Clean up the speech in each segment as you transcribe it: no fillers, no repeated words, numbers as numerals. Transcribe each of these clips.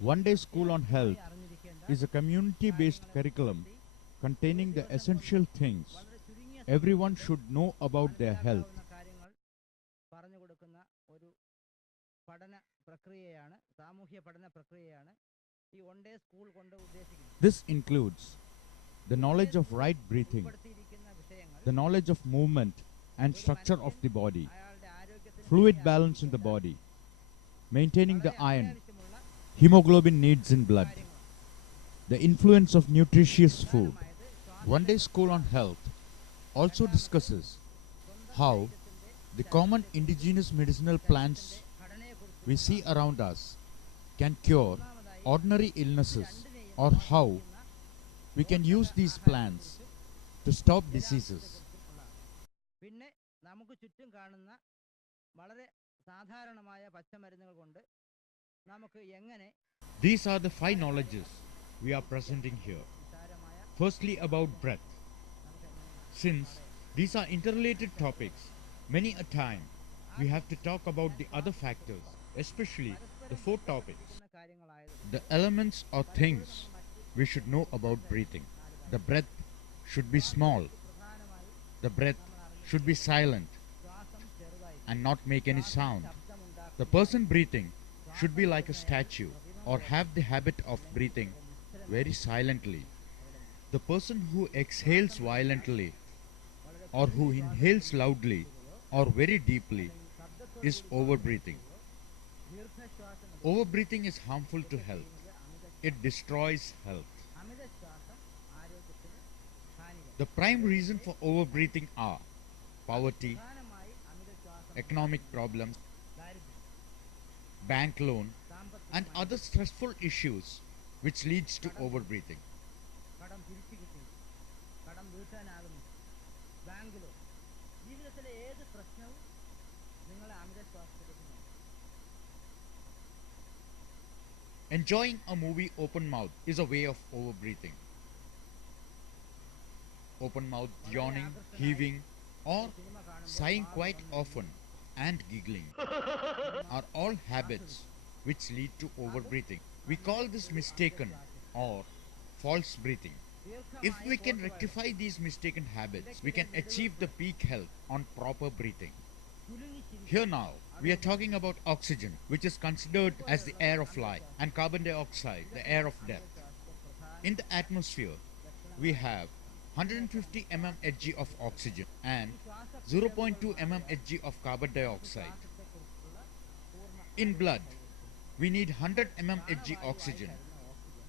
One Day School on Health is a community-based curriculum containing the essential things everyone should know about their health. This includes the knowledge of right breathing, the knowledge of movement and structure of the body, fluid balance in the body, maintaining the iron, hemoglobin needs in blood, the influence of nutritious food. One Day School on Health also discusses how the common indigenous medicinal plants we see around us can cure ordinary illnesses, or how we can use these plants to stop diseases. These are the 5 knowledges we are presenting here. Firstly, about breath. Since these are interrelated topics, many a time we have to talk about the other factors, especially the 4 topics. The elements or things we should know about breathing. The breath should be small. The breath should be silent and not make any sound. The person breathing should be like a statue or have the habit of breathing very silently. The person who exhales violently or who inhales loudly or very deeply is overbreathing. Overbreathing is harmful to health. It destroys health. The prime reason for overbreathing are poverty, economic problems, bank loan, and other stressful issues which leads to overbreathing. Enjoying a movie open mouth is a way of overbreathing. Open mouth yawning, heaving, or sighing quite often and giggling are all habits which lead to overbreathing. We call this mistaken or false breathing. If we can rectify these mistaken habits, we can achieve the peak health on proper breathing. Here now, we are talking about oxygen, which is considered as the air of life, and carbon dioxide, the air of death. In the atmosphere, we have 150 mmHg of oxygen and 0.2 mmHg of carbon dioxide. In blood, we need 100 mmHg oxygen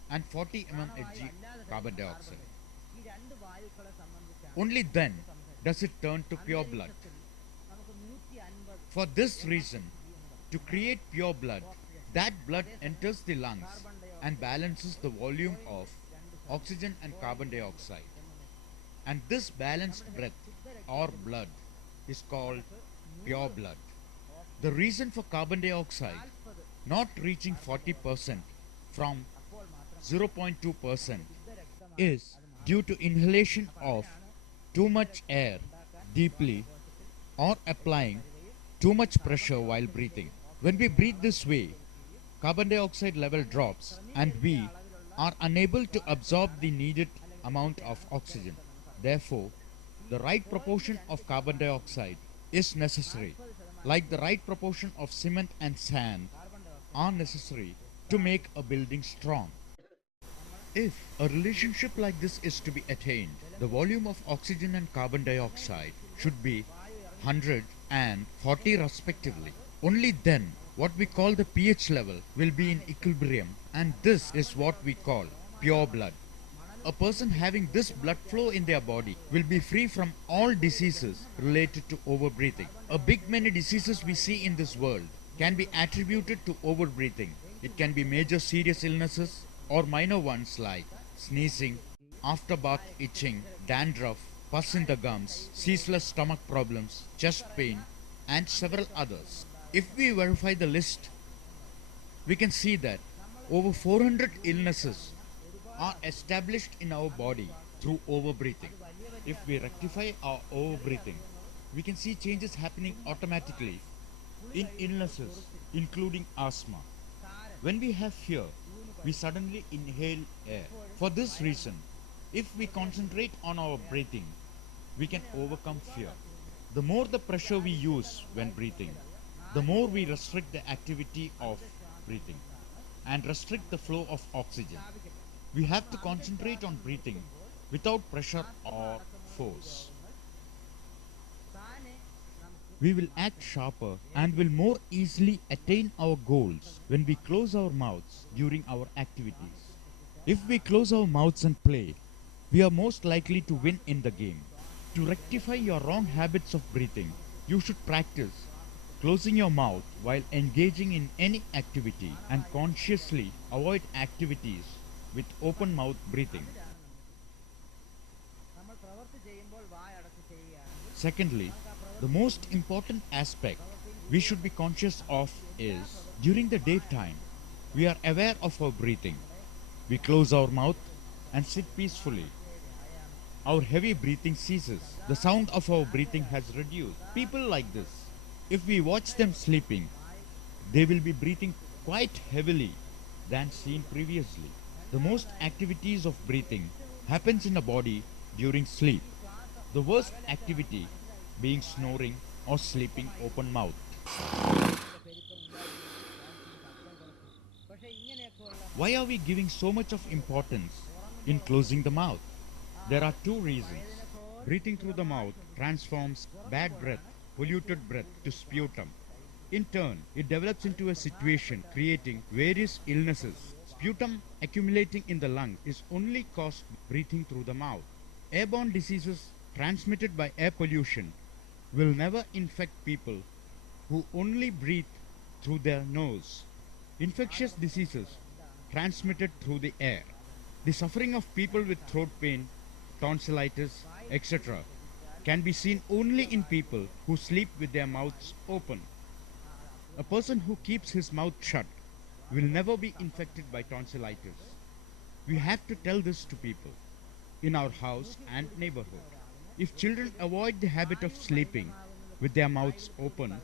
and 40 mmHg carbon dioxide. Only then does it turn to pure blood. For this reason, to create pure blood, that blood enters the lungs and balances the volume of oxygen and carbon dioxide. And this balanced breath or blood is called pure blood. The reason for carbon dioxide not reaching 40% from 0.2% is due to inhalation of too much air deeply or applying too much pressure while breathing. When we breathe this way, carbon dioxide level drops and we are unable to absorb the needed amount of oxygen. Therefore, the right proportion of carbon dioxide is necessary, like the right proportion of cement and sand are necessary to make a building strong. If a relationship like this is to be attained, the volume of oxygen and carbon dioxide should be 100 and 40 respectively. Only then what we call the pH level will be in equilibrium, and this is what we call pure blood. A person having this blood flow in their body will be free from all diseases related to overbreathing. A big many diseases we see in this world can be attributed to overbreathing. It can be major serious illnesses or minor ones like sneezing, after bath itching, dandruff, pus in the gums, ceaseless stomach problems, chest pain, and several others. If we verify the list, we can see that over 400 illnesses are established in our body through overbreathing. If we rectify our overbreathing, we can see changes happening automatically in illnesses including asthma, When we have fear, we suddenly inhale air. For this reason, if we concentrate on our breathing, we can overcome fear. The more the pressure we use when breathing, the more we restrict the activity of breathing and restrict the flow of oxygen. We have to concentrate on breathing without pressure or force. We will act sharper and will more easily attain our goals when we close our mouths during our activities. If we close our mouths and play, we are most likely to win in the game. To rectify your wrong habits of breathing, you should practice closing your mouth while engaging in any activity and consciously avoid activities with open mouth breathing. Secondly, the most important aspect we should be conscious of is during the daytime, we are aware of our breathing. We close our mouth and sit peacefully. Our heavy breathing ceases. The sound of our breathing has reduced. People like this, if we watch them sleeping, they will be breathing quite heavily than seen previously. The most activities of breathing happens in the body during sleep. The worst activity being snoring or sleeping open mouth. Why are we giving so much of importance in closing the mouth? There are two reasons. Breathing through the mouth transforms bad breath, polluted breath to sputum. In turn, it develops into a situation creating various illnesses. Sputum accumulating in the lung is only caused by breathing through the mouth. Airborne diseases transmitted by air pollution will never infect people who only breathe through their nose. Infectious diseases transmitted through the air. The suffering of people with throat pain, tonsillitis, etc. can be seen only in people who sleep with their mouths open. A person who keeps his mouth shut will never be infected by tonsillitis. We have to tell this to people in our house and neighborhood. If children avoid the habit of sleeping with their mouths open,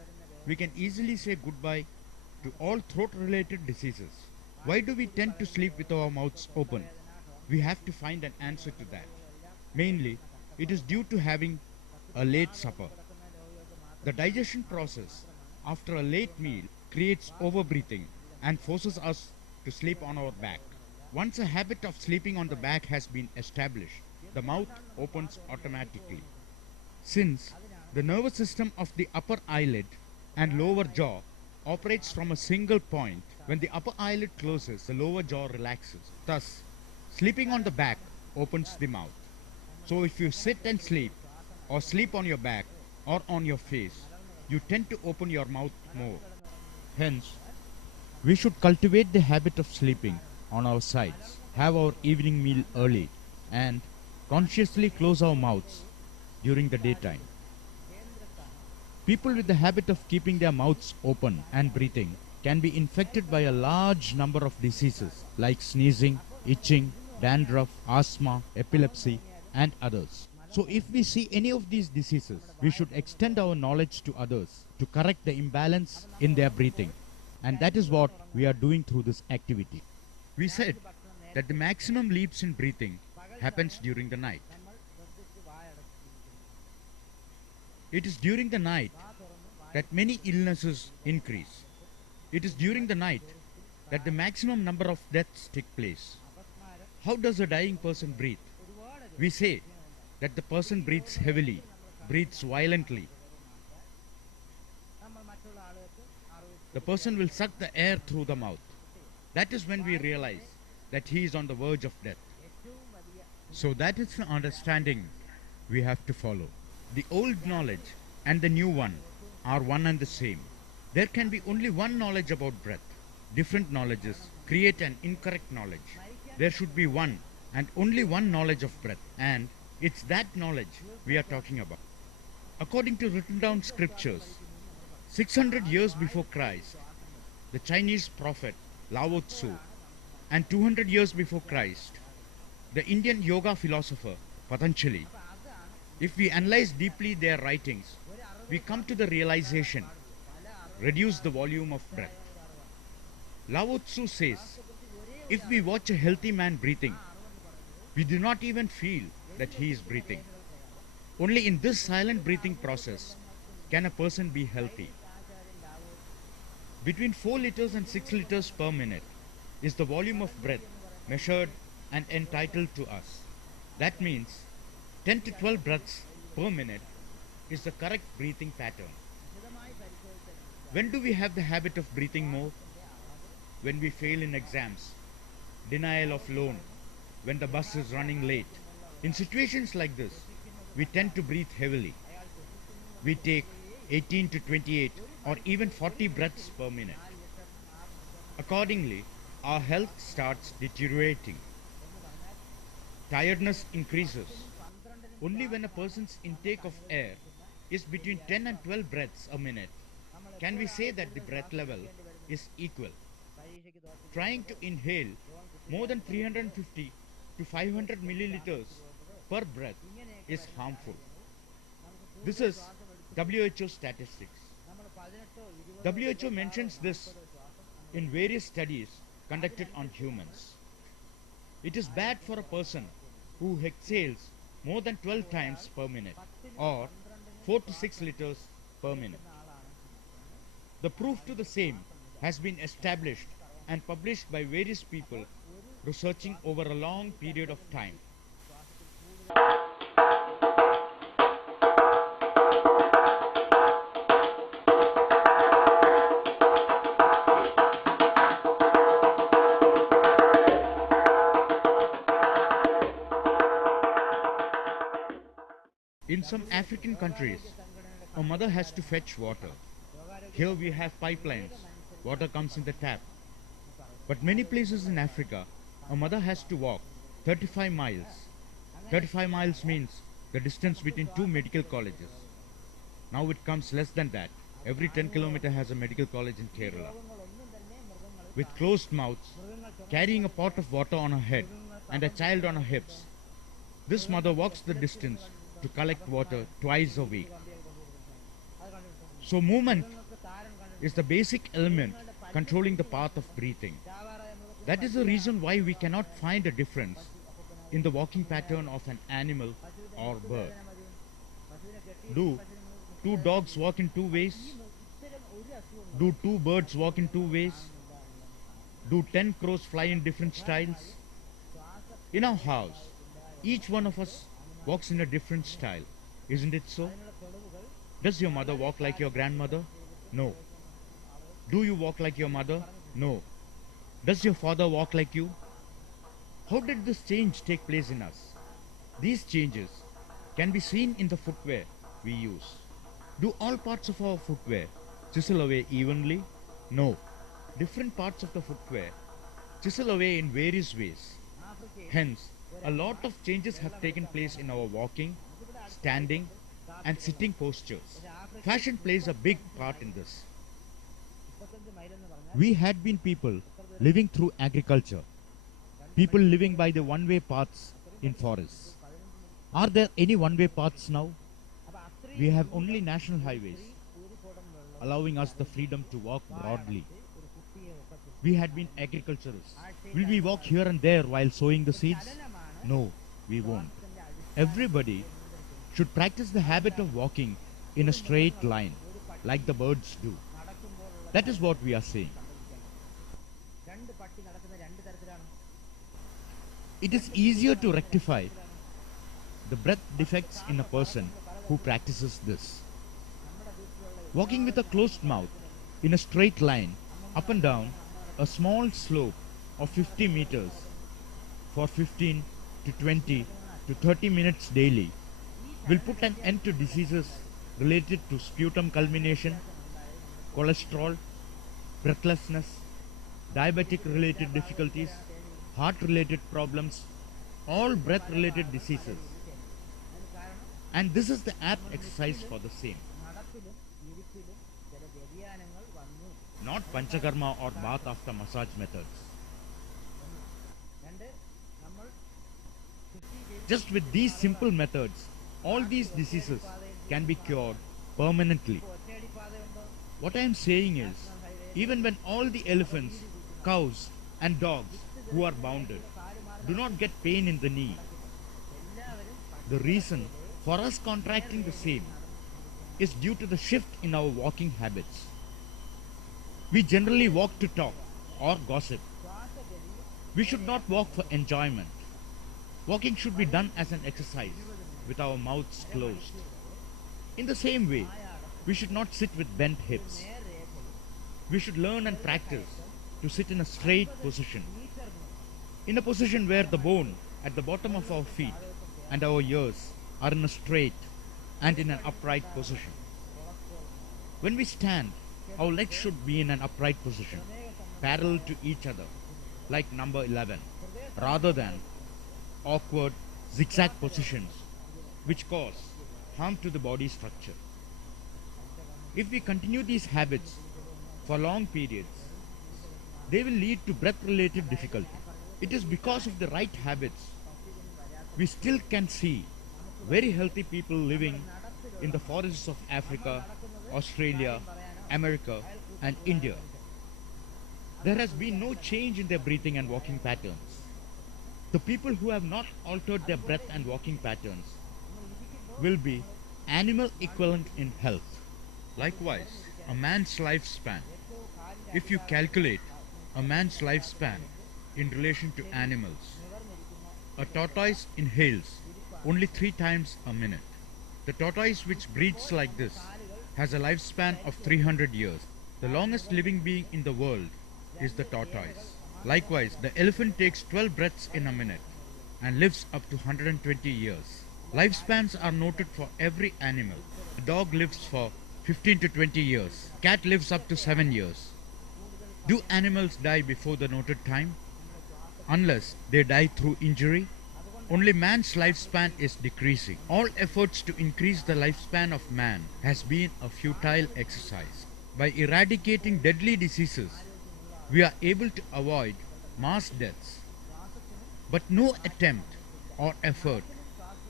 we can easily say goodbye to all throat related diseases. Why do we tend to sleep with our mouths open? We have to find an answer to that. Mainly, it is due to having a late supper. The digestion process after a late meal creates overbreathing and forces us to sleep on our back. Once a habit of sleeping on the back has been established, the mouth opens automatically. Since the nervous system of the upper eyelid and lower jaw operates from a single point, when the upper eyelid closes, the lower jaw relaxes. Thus, sleeping on the back opens the mouth. So if you sit and sleep, or sleep on your back, or on your face, you tend to open your mouth more. Hence, we should cultivate the habit of sleeping on our sides, have our evening meal early, and consciously close our mouths during the daytime. People with the habit of keeping their mouths open and breathing can be infected by a large number of diseases like sneezing, itching, dandruff, asthma, epilepsy, and others. So if we see any of these diseases, we should extend our knowledge to others to correct the imbalance in their breathing. And that is what we are doing through this activity. We said that the maximum leaps in breathing happens during the night. It is during the night that many illnesses increase. It is during the night that the maximum number of deaths take place. How does a dying person breathe? We say that the person breathes heavily, breathes violently. The person will suck the air through the mouth. That is when we realize that he is on the verge of death. So that is the understanding we have to follow. The old knowledge and the new one are one and the same. There can be only one knowledge about breath. Different knowledges create an incorrect knowledge. There should be one and only one knowledge of breath, and it's that knowledge we are talking about. According to written down scriptures, 600 years before Christ, the Chinese prophet Lao Tzu, and 200 years before Christ, the Indian yoga philosopher Patanjali. If we analyze deeply their writings, we come to the realization, reduce the volume of breath. Lao Tzu says, if we watch a healthy man breathing, we do not even feel that he is breathing. Only in this silent breathing process can a person be healthy. Between 4 liters and 6 liters per minute is the volume of breath measured and entitled to us. That means 10 to 12 breaths per minute is the correct breathing pattern. When do we have the habit of breathing more? When we fail in exams, denial of loan, when the bus is running late. In situations like this, we tend to breathe heavily. We take 18 to 28 or even 40 breaths per minute. Accordingly, our health starts deteriorating. Tiredness increases. Only when a person's intake of air is between 10 and 12 breaths a minute can we say that the breath level is equal. Trying to inhale more than 350 to 500 milliliters per breath is harmful. This is WHO statistics. WHO mentions this in various studies conducted on humans. It is bad for a person who exhales more than 12 times per minute or 4 to 6 liters per minute. The proof to the same has been established and published by various people researching over a long period of time. In some African countries, a mother has to fetch water. Here we have pipelines. Water comes in the tap. But many places in Africa, a mother has to walk 35 miles. 35 miles means the distance between two medical colleges. Now it comes less than that. Every 10 kilometers has a medical college in Kerala. With closed mouths, carrying a pot of water on her head and a child on her hips, this mother walks the distance to collect water twice a week. So movement is the basic element controlling the path of breathing. That is the reason why we cannot find a difference in the walking pattern of an animal or bird. Do two dogs walk in two ways? Do two birds walk in two ways? Do 10 crows fly in different styles? In our house, each one of us walks in a different style. Isn't it so? Does your mother walk like your grandmother? No. Do you walk like your mother? No. Does your father walk like you? How did this change take place in us? These changes can be seen in the footwear we use. Do all parts of our footwear chisel away evenly? No. Different parts of the footwear chisel away in various ways. Hence, a lot of changes have taken place in our walking, standing, and sitting postures. Fashion plays a big part in this. We had been people living through agriculture, people living by the one-way paths in forests. Are there any one-way paths now? We have only national highways, allowing us the freedom to walk broadly. We had been agriculturists. Will we walk here and there while sowing the seeds? No, we won't. Everybody should practice the habit of walking in a straight line, like the birds do. That is what we are saying. It is easier to rectify the breath defects in a person who practices this. Walking with a closed mouth in a straight line up and down a small slope of 50 meters for 15 to 20 to 30 minutes daily will put an end to diseases related to sputum culmination, cholesterol, breathlessness, diabetic related difficulties, heart related problems, all breath related diseases. And this is the apt exercise for the same. Not panchakarma or bath after massage methods. Just with these simple methods, all these diseases can be cured permanently. What I am saying is, even when all the elephants Cows and dogs who are bounded do not get pain in the knee. The reason for us contracting the same is due to the shift in our walking habits. We generally walk to talk or gossip. We should not walk for enjoyment. Walking should be done as an exercise with our mouths closed. In the same way, we should not sit with bent hips. We should learn and practice to sit in a straight position, in a position where the bone at the bottom of our feet and our ears are in a straight and in an upright position. When we stand, our legs should be in an upright position, parallel to each other, like number 11, rather than awkward zigzag positions which cause harm to the body structure. If we continue these habits for long periods, they will lead to breath-related difficulty. It is because of the right habits we still can see very healthy people living in the forests of Africa, Australia, America, and India. There has been no change in their breathing and walking patterns. The people who have not altered their breath and walking patterns will be animal equivalent in health. Likewise, a man's lifespan. If you calculate a man's lifespan in relation to animals, a tortoise inhales only 3 times a minute. The tortoise which breathes like this has a lifespan of 300 years. The longest living being in the world is the tortoise. Likewise, the elephant takes 12 breaths in a minute and lives up to 120 years. Lifespans are noted for every animal. A dog lives for 15 to 20 years. Cat lives up to 7 years. Do animals die before the noted time? Unless they die through injury, only man's lifespan is decreasing. All efforts to increase the lifespan of man has been a futile exercise. By eradicating deadly diseases, we are able to avoid mass deaths. But no attempt or effort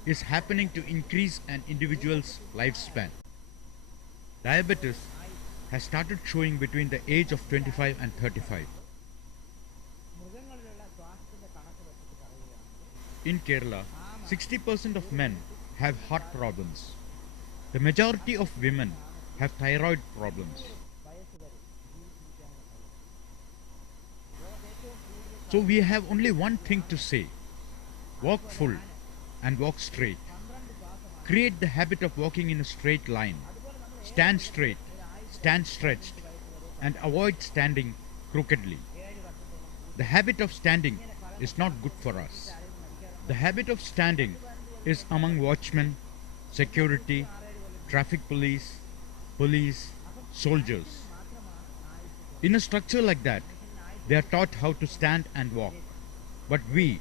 is happening to increase an individual's lifespan. Diabetes has started showing between the age of 25 and 35. In Kerala, 60% of men have heart problems. The majority of women have thyroid problems. So we have only one thing to say: walk full and walk straight. Create the habit of walking in a straight line. Stand straight, stand stretched, and avoid standing crookedly. The habit of standing is not good for us. The habit of standing is among watchmen, security, traffic police, soldiers. In a structure like that, they are taught how to stand and walk. But we,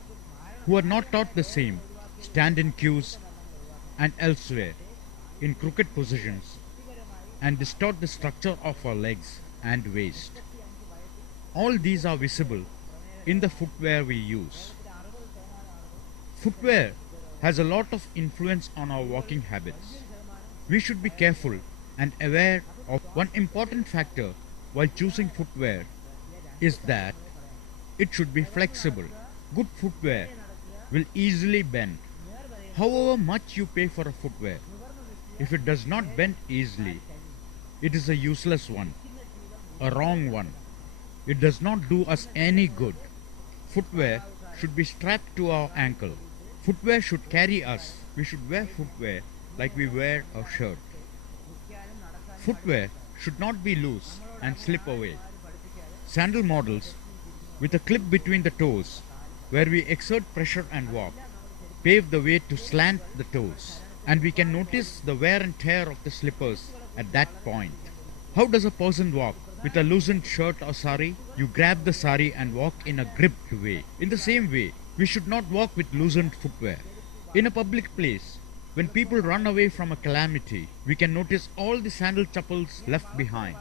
who are not taught the same, stand in queues and elsewhere in crooked positions and distort the structure of our legs and waist. All these are visible in the footwear we use. Footwear has a lot of influence on our walking habits. We should be careful and aware of one important factor while choosing footwear is that it should be flexible. Good footwear will easily bend. However much you pay for a footwear, if it does not bend easily, it is a useless one, a wrong one. It does not do us any good. Footwear should be strapped to our ankle. Footwear should carry us. We should wear footwear like we wear a shirt. Footwear should not be loose and slip away. Sandal models with a clip between the toes, where we exert pressure and walk, pave the way to slant the toes, and we can notice the wear and tear of the slippers at that point. How does a person walk? With a loosened shirt or sari, you grab the sari and walk in a gripped way. In the same way, we should not walk with loosened footwear. In a public place, when people run away from a calamity, we can notice all the sandal chappals left behind.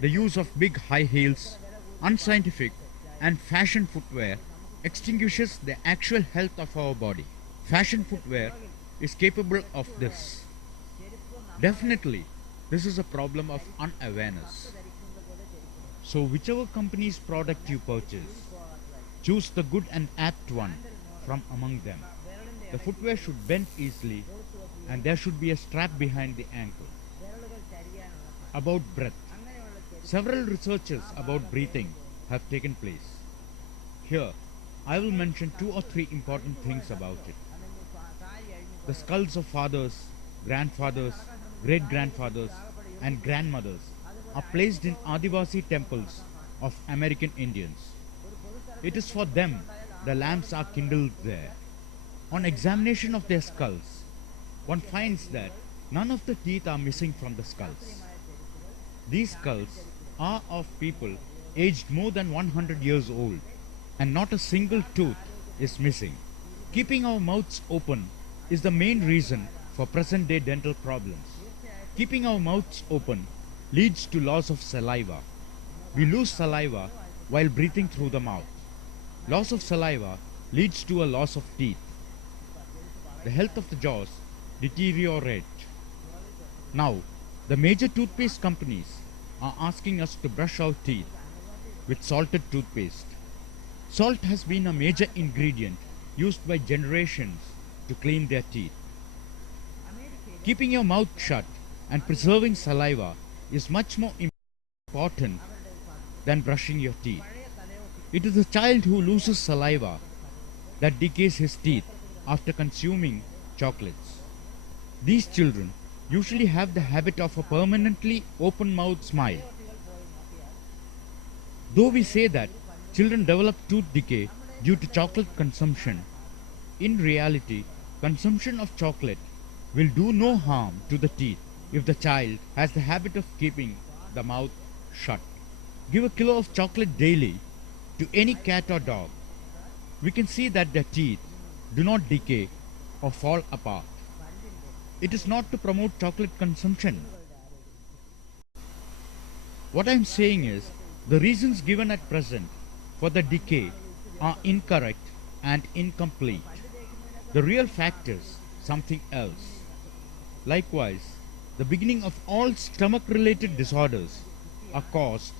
The use of big high heels, unscientific and fashion footwear extinguishes the actual health of our body. Fashion footwear is capable of this. Definitely, this is a problem of unawareness. So whichever company's product you purchase, choose the good and apt one from among them. The footwear should bend easily and there should be a strap behind the ankle. About breath. Several researches about breathing have taken place. Here, I will mention 2 or 3 important things about it. The skulls of fathers, grandfathers, great-grandfathers, and grandmothers are placed in Adivasi temples of American Indians. It is for them the lamps are kindled there. On examination of their skulls, one finds that none of the teeth are missing from the skulls. These skulls are of people aged more than 100 years old, and not a single tooth is missing. Keeping our mouths open is the main reason for present day dental problems. Keeping our mouths open leads to loss of saliva. We lose saliva while breathing through the mouth. Loss of saliva leads to a loss of teeth. The health of the jaws deteriorate. Now, the major toothpaste companies are asking us to brush our teeth with salted toothpaste. Salt has been a major ingredient used by generations to clean their teeth. Keeping your mouth shut and preserving saliva is much more important than brushing your teeth. It is the child who loses saliva that decays his teeth after consuming chocolates. These children usually have the habit of a permanently open-mouthed smile. Though we say that children develop tooth decay due to chocolate consumption, in reality, consumption of chocolate will do no harm to the teeth if the child has the habit of keeping the mouth shut. Give a kilo of chocolate daily to any cat or dog. We can see that their teeth do not decay or fall apart. It is not to promote chocolate consumption. What I am saying is, the reasons given at present for the decay are incorrect and incomplete. The real fact is something else. Likewise, the beginning of all stomach-related disorders are caused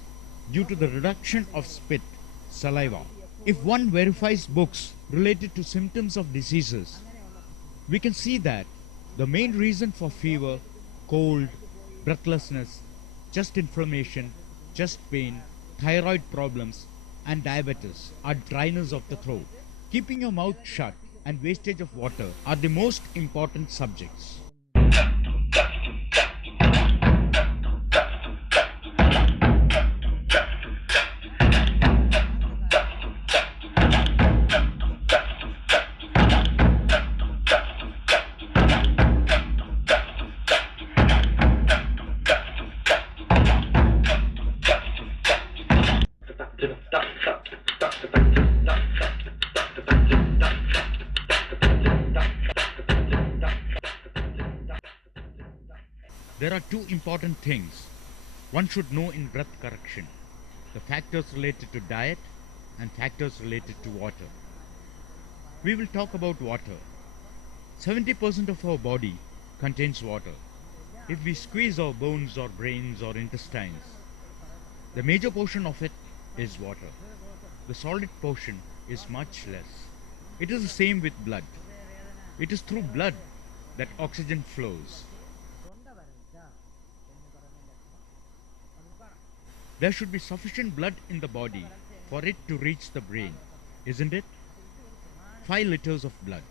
due to the reduction of spit, saliva. If one verifies books related to symptoms of diseases, we can see that the main reason for fever, cold, breathlessness, chest inflammation, chest pain, thyroid problems, and diabetes are dryness of the throat. Keeping your mouth shut and wastage of water are the most important subjects. There are 2 important things one should know in breath correction: the factors related to diet and factors related to water. We will talk about water. 70% of our body contains water. If we squeeze our bones or brains or intestines, the major portion of it is water. The solid portion is much less. It is the same with blood. It is through blood that oxygen flows. There should be sufficient blood in the body for it to reach the brain, isn't it? 5 liters of blood.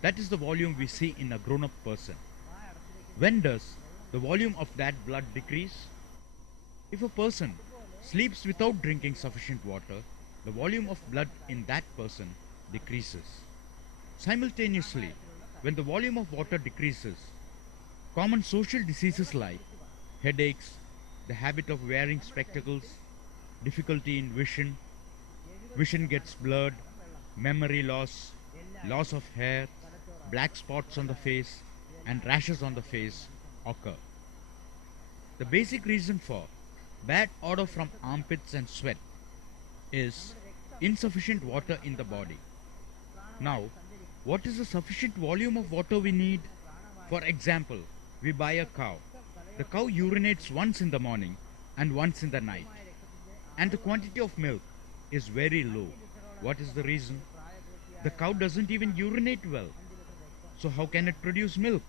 That is the volume we see in a grown-up person. When does the volume of that blood decrease? If a person sleeps without drinking sufficient water, the volume of blood in that person decreases. Simultaneously, when the volume of water decreases, common social diseases like headaches, the habit of wearing spectacles, difficulty in vision gets blurred, memory loss, loss of hair, black spots on the face, and rashes on the face occur. The basic reason for bad odor from armpits and sweat is insufficient water in the body. Now, what is the sufficient volume of water we need? For example, we buy a cow. The cow urinates once in the morning and once in the night. And the quantity of milk is very low. What is the reason? The cow doesn't even urinate well. So how can it produce milk?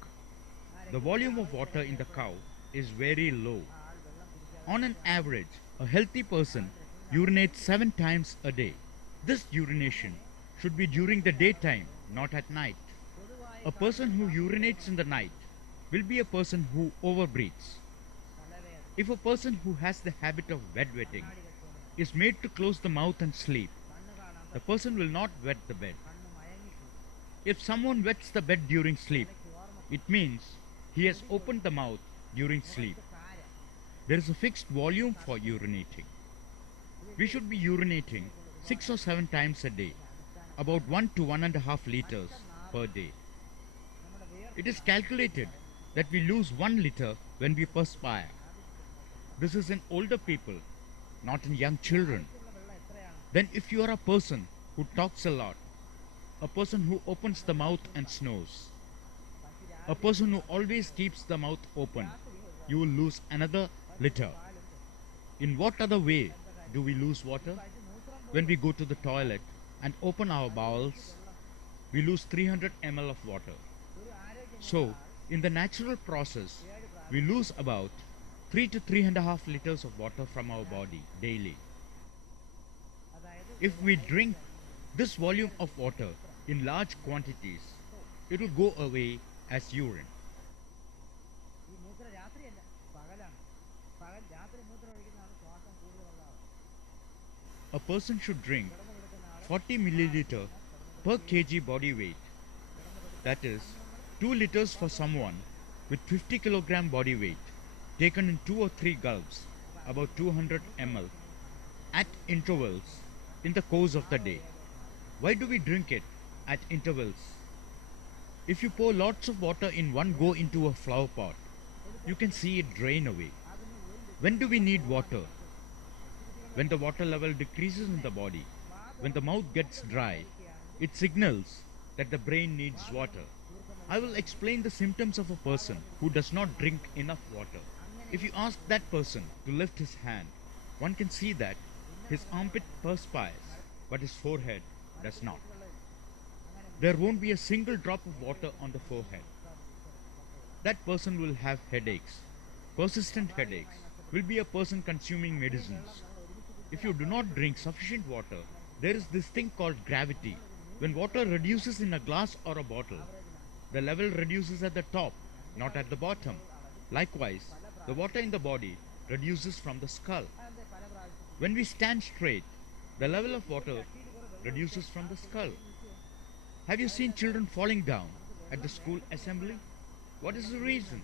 The volume of water in the cow is very low. On an average, a healthy person urinates 7 times a day. This urination should be during the daytime, not at night. A person who urinates in the night will be a person who overbreathes. If a person who has the habit of bedwetting is made to close the mouth and sleep, the person will not wet the bed. If someone wets the bed during sleep, it means he has opened the mouth during sleep. There is a fixed volume for urinating. We should be urinating 6 or 7 times a day, about 1 to 1.5 liters per day. It is calculated that we lose 1 liter when we perspire. This is in older people, not in young children. Then if you are a person who talks a lot, a person who opens the mouth and snores, a person who always keeps the mouth open, you will lose another liter. In what other way do we lose water? When we go to the toilet and open our bowels, we lose 300 ml of water. So, in the natural process, we lose about 3 to 3.5 liters of water from our body daily. If we drink this volume of water in large quantities, it will go away as urine. A person should drink 40 milliliter per kg body weight. That is 2 liters for someone with 50 kilogram body weight, taken in 2 or 3 gulps, about 200 ml, at intervals in the course of the day. Why do we drink it at intervals? If you pour lots of water in one go into a flower pot, you can see it drain away. When do we need water? When the water level decreases in the body, when the mouth gets dry, it signals that the brain needs water. I will explain the symptoms of a person who does not drink enough water. If you ask that person to lift his hand, one can see that his armpit perspires, but his forehead does not. There won't be a single drop of water on the forehead. That person will have headaches. Persistent headaches will be a person consuming medicines. If you do not drink sufficient water, there is this thing called gravity. When water reduces in a glass or a bottle, the level reduces at the top, not at the bottom. Likewise, the water in the body reduces from the skull. When we stand straight, the level of water reduces from the skull. Have you seen children falling down at the school assembly? What is the reason?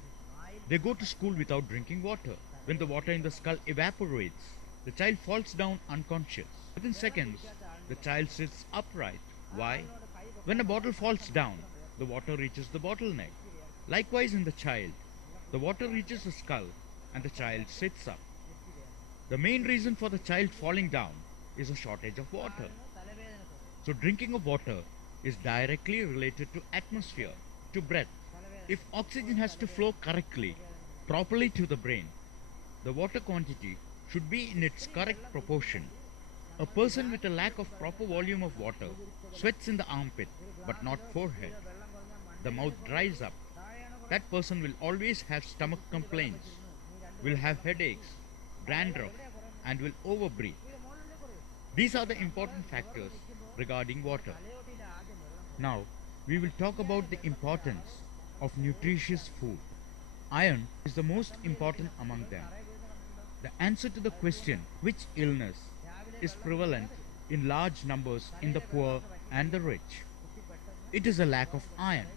They go to school without drinking water. When the water in the skull evaporates, the child falls down unconscious. Within seconds, the child sits upright. Why? When a bottle falls down, the water reaches the bottleneck. Likewise in the child, the water reaches the skull and the child sits up. The main reason for the child falling down is a shortage of water. So drinking of water is directly related to atmosphere, to breath. If oxygen has to flow correctly, properly to the brain, the water quantity should be in its correct proportion. A person with a lack of proper volume of water sweats in the armpit but not forehead. The mouth dries up. That person will always have stomach complaints, will have headaches, dandruff, and will overbreathe. These are the important factors regarding water. Now, we will talk about the importance of nutritious food. Iron is the most important among them. The answer to the question which illness is prevalent in large numbers in the poor and the rich. It is a lack of iron.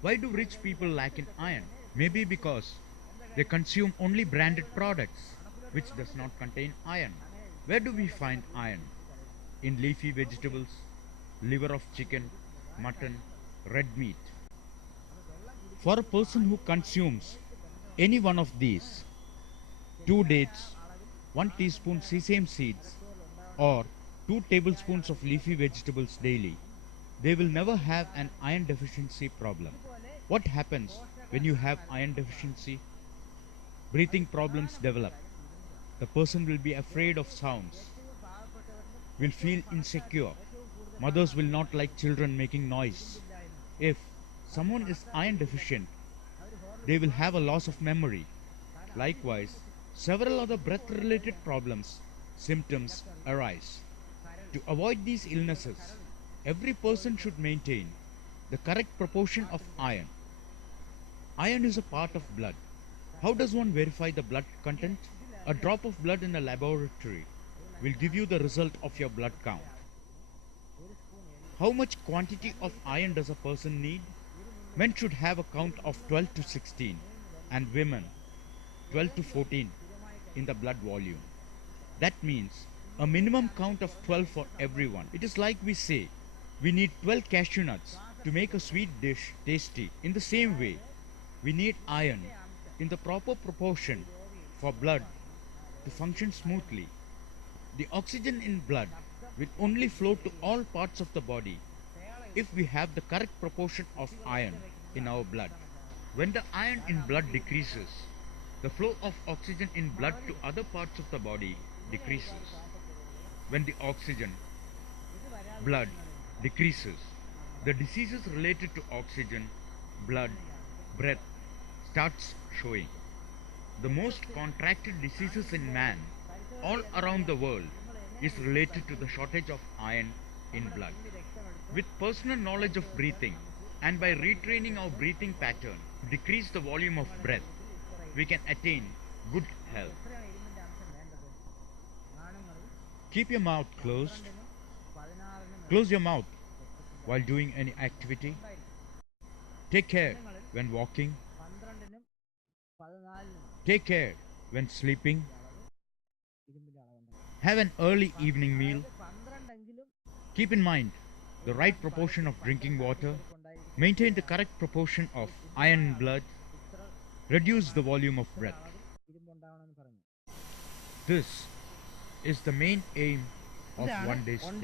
Why do rich people lack in iron? Maybe because they consume only branded products which does not contain iron. Where do we find iron? In leafy vegetables, liver of chicken, mutton, red meat. For a person who consumes any one of these, 2 dates, 1 teaspoon sesame seeds, or 2 tablespoons of leafy vegetables daily, they will never have an iron deficiency problem. What happens when you have iron deficiency? Breathing problems develop. The person will be afraid of sounds, will feel insecure. Mothers will not like children making noise. If someone is iron deficient, they will have a loss of memory. Likewise, several other breath related problems, symptoms arise. To avoid these illnesses, every person should maintain the correct proportion of iron. Iron is a part of blood. How does one verify the blood content? A drop of blood in a laboratory will give you the result of your blood count. How much quantity of iron does a person need? Men should have a count of 12 to 16 and women 12 to 14 in the blood volume. That means a minimum count of 12 for everyone. It is like we say, we need 12 cashew nuts to make a sweet dish tasty. In the same way, we need iron in the proper proportion for blood to function smoothly. The oxygen in blood will only flow to all parts of the body if we have the correct proportion of iron in our blood. When the iron in blood decreases, the flow of oxygen in blood to other parts of the body decreases. When the oxygen blood decreases, the diseases related to oxygen, blood, breath starts showing. The most contracted diseases in man all around the world is related to the shortage of iron in blood. With personal knowledge of breathing and by retraining our breathing pattern to decrease the volume of breath, we can attain good health. Keep your mouth closed. Close your mouth while doing any activity. Take care when walking. Take care when sleeping. Have an early evening meal. Keep in mind the right proportion of drinking water. Maintain the correct proportion of iron in blood. Reduce the volume of breath. This is the main aim of one day school.